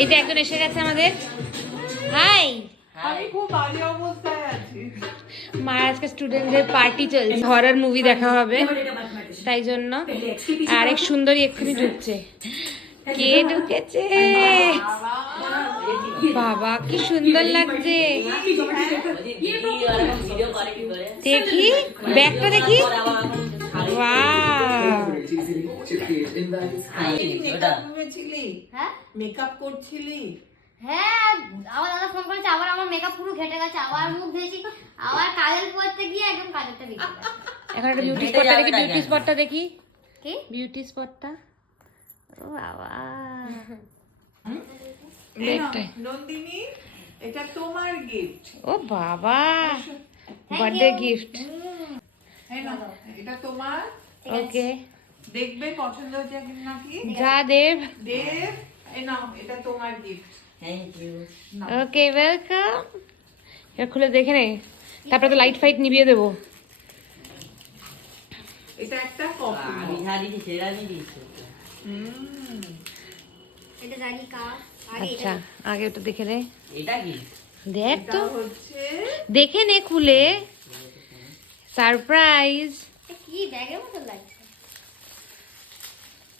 এই যে একজন এসে গেছে আমাদের। হাই। আমি খুব বাজে অবস্থায় আছি। মার আজকে স্টুডেন্টদের পার্টি চলছে, হরর মুভি দেখা হবে তাই জন্য। আরেক সুন্দরী এক্ষুনি ঢুকছে। কে ঢুকেছে? বাবা কি সুন্দর লাগছে। দেখি ব্যাগটা দেখি। মেকআপ করছিলি? হ্যাঁ, আবার দাদা ফোন করেছে, আবার আমার মেকআপ পুরো ঘেটে গেছে, আবার মুখ ধুয়েছি, আবার কাজল করতে গিয়ে একদম কাজলটা বেরিয়ে গেছে। এখন একটা বিউটি স্পটটা দেখি, বিউটি স্পটটা দেখি। কি বিউটি স্পটটা? ও বাবা, নন্দিনী, এটা তোমার গিফট। ও বাবা, বার্থডে গিফট। এটা তোমার। ওকে, দেখবে পছন্দ হচ্ছে নাকি। যা দেব। দেব, এই নাও, এটা তোমার gift. Thank you. Okay, welcome. এটা খুলে দেখে নে, তারপরে তো লাইট ফাইট নিভিয়ে দেবো। এটা একটা কফি। আমি যা দিয়েছি সেটা আমি দিয়েছি। এটা জানি কা। আচ্ছা, আগে ওটা দেখে নে। এটা কি? দেখ এটা তো, হচ্ছে দেখে নে খুলে। সারপ্রাইজ। কি ব্যাগের মতো লাগছে।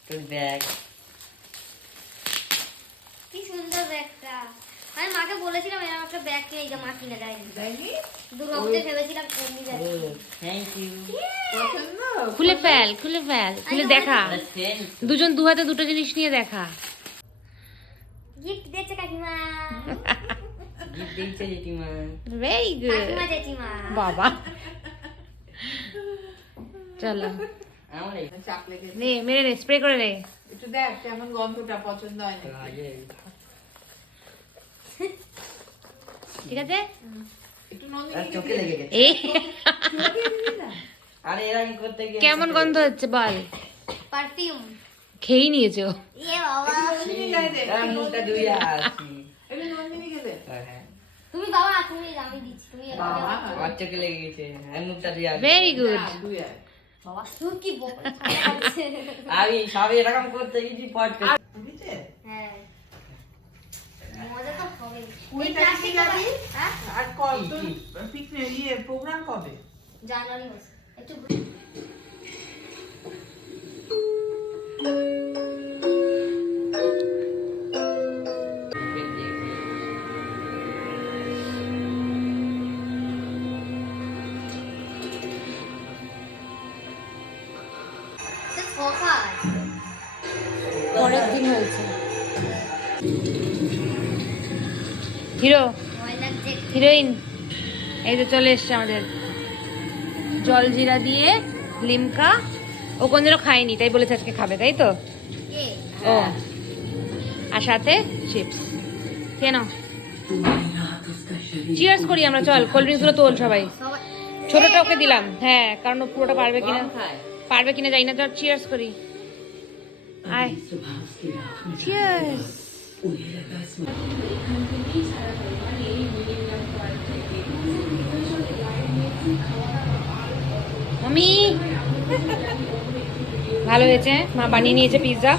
তোর ব্যাগ। কি সুন্দর ব্যাগটা। আমি মাকে বলেছিলাম এরকম একটা ব্যাগ কিনে, এই যে মা কিনে দেয়নি। দেয়নি? দুর্গাপুজোয় ভেবেছিলাম কিনে ও দেয়। Thank you. পছন্দ? খুলে ফেল, খুলে ফেল, খুলে দেখা। থ্যাংক দুজন দু হাতে দুটো জিনিস নিয়ে দেখা। গিফট দিয়েছে কাকিমা। গিফট দিয়েছে জেঠিমা। ভেরি গুড কাকিমা জেঠিমা। বাবা। চলো আমার এই চাপ লেগেছে। নে, মেরে নে, স্প্রে করে নে। একটু দেখ কেমন গন্ধটা, পছন্দ হয় না। আগে ঠিক আছে। একটু আর নন্দিনী চোখে লেগে গেছে। এই আরে এরা কি করতে গিয়ে কেমন গন্ধ হচ্ছে বল? পারফিউম। খেয়েই নিয়েছো। ইয়ে বাবা। নন্দিনী গায়ে দে। আর মুখটা ধুইয়া আসি। একটু নন্দিনীকে দে। হ্যাঁ তুমি বাবা, তুমি আমি দিচ্ছি, তুমি বাবা, আমার চোখে লেগে গেছে। আর মুখটা ধুইয়া আসি। Very good. যা, দুই আয়। বাবা তুই কি বকরে খাচ্ছে। আমি সব এরকম করতে গেছি পট করে। বুঝছে? হ্যাঁ, মজা তো হবে। ওই এই টাকা plastic যাবি? হ্যাঁ, আর কত পিকনিক প্রোগ্রাম কবে? জানুয়ারি মাসে একটু ফোকাস। অনেক দিন হয়েছে। হিরো, ভয় লাগছে। হিরোইন এই তো চলে এসছে আমাদের। জল জিরা দিয়ে লিমকা। ও কোনদিনও খায়নি তাই বলেছে আজকে খাবে, তাই তো? কে? ও, আর সাথে চিপস। কেন? চিয়ার্স করি আমরা, চল। কোল্ড ড্রিঙ্কস গুলো তোল সবাই। সবাই ছোটটা ওকে দিলাম, হ্যাঁ, কারণ ও পুরোটা পারবে কিনা, কম খায়। পারবে কিনা জানি না। চল চিয়ার্স করি। আয়, চিয়ার্স। মামি, ভালো হয়েছে, মা বানিয়ে নিয়েছে পিৎজা।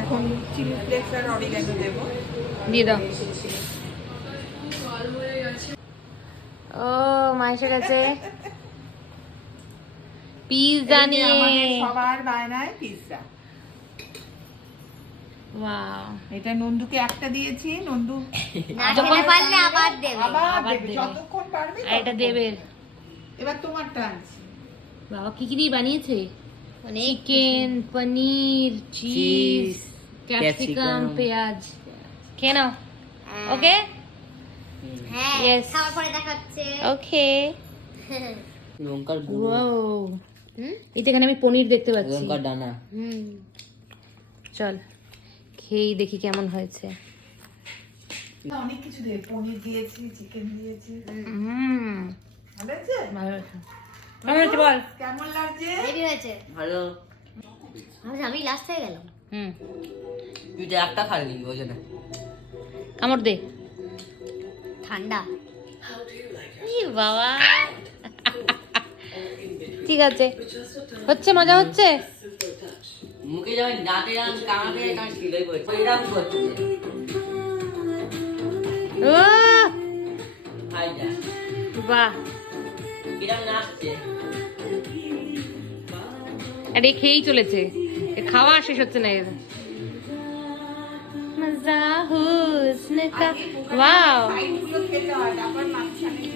এখন চিলি ফ্লেক্স আর অরিগানো দেবো। দিয়ে দাও। ও মা এসে গেছে পিৎজা এই যে নিয়ে। আমাদের সবার বায়নায় পিৎজা। ওয়াও, এটা নন্দুকে একটা দিয়েছি, নন্দু না খেতে পারলে আবার দেবে। আবার দেবে। যতক্ষণ পারবে আর এটা দেবে। এবার তোমারটা আনছি। বাবা কি কি দিয়ে বানিয়েছে? অনেক চিকেন, পনির, চিজ, ক্যাপসিকাম, capsicum, পেঁয়াজ। খেয়ে নাও। ওকে, হ্যাঁ, Yes. খাওয়ার পরে দেখা হচ্ছে। ওকে। লঙ্কার গুঁড়ো, ওয়াও, এই তো এখানে আমি পনির দেখতে পাচ্ছি। লঙ্কার দানা। চল খেয়েই দেখি কেমন হয়েছে। অনেক কিছু দিয়ে পনির দিয়েছি, চিকেন দিয়েছি। ভালো হয়েছে? ভালো হয়েছে। কেমন হয়েছে বল? কেমন লাগছে? হেভি হয়েছে। ভালো। আমি লাস্ট হয়ে গেলাম। তুই তো একটা খালি ওই জন্য। কামড় দে। ঠান্ডা। ই বাবা। ঠিক আছে, হচ্ছে, মজা হচ্ছে। মুখে যখন দাঁতে দাঁত কামাতে যায় তখন শিলে পড়ছে এরকম করছে ও ভাইটা বাহ, কিরম নাচছে আর এ খেয়েই চলেছে, এর খাওয়া শেষ হচ্ছে না এর। মজা হুসন কা, ওয়াও সাইডগুলো খেতে হয়, তারপর মাঝখানে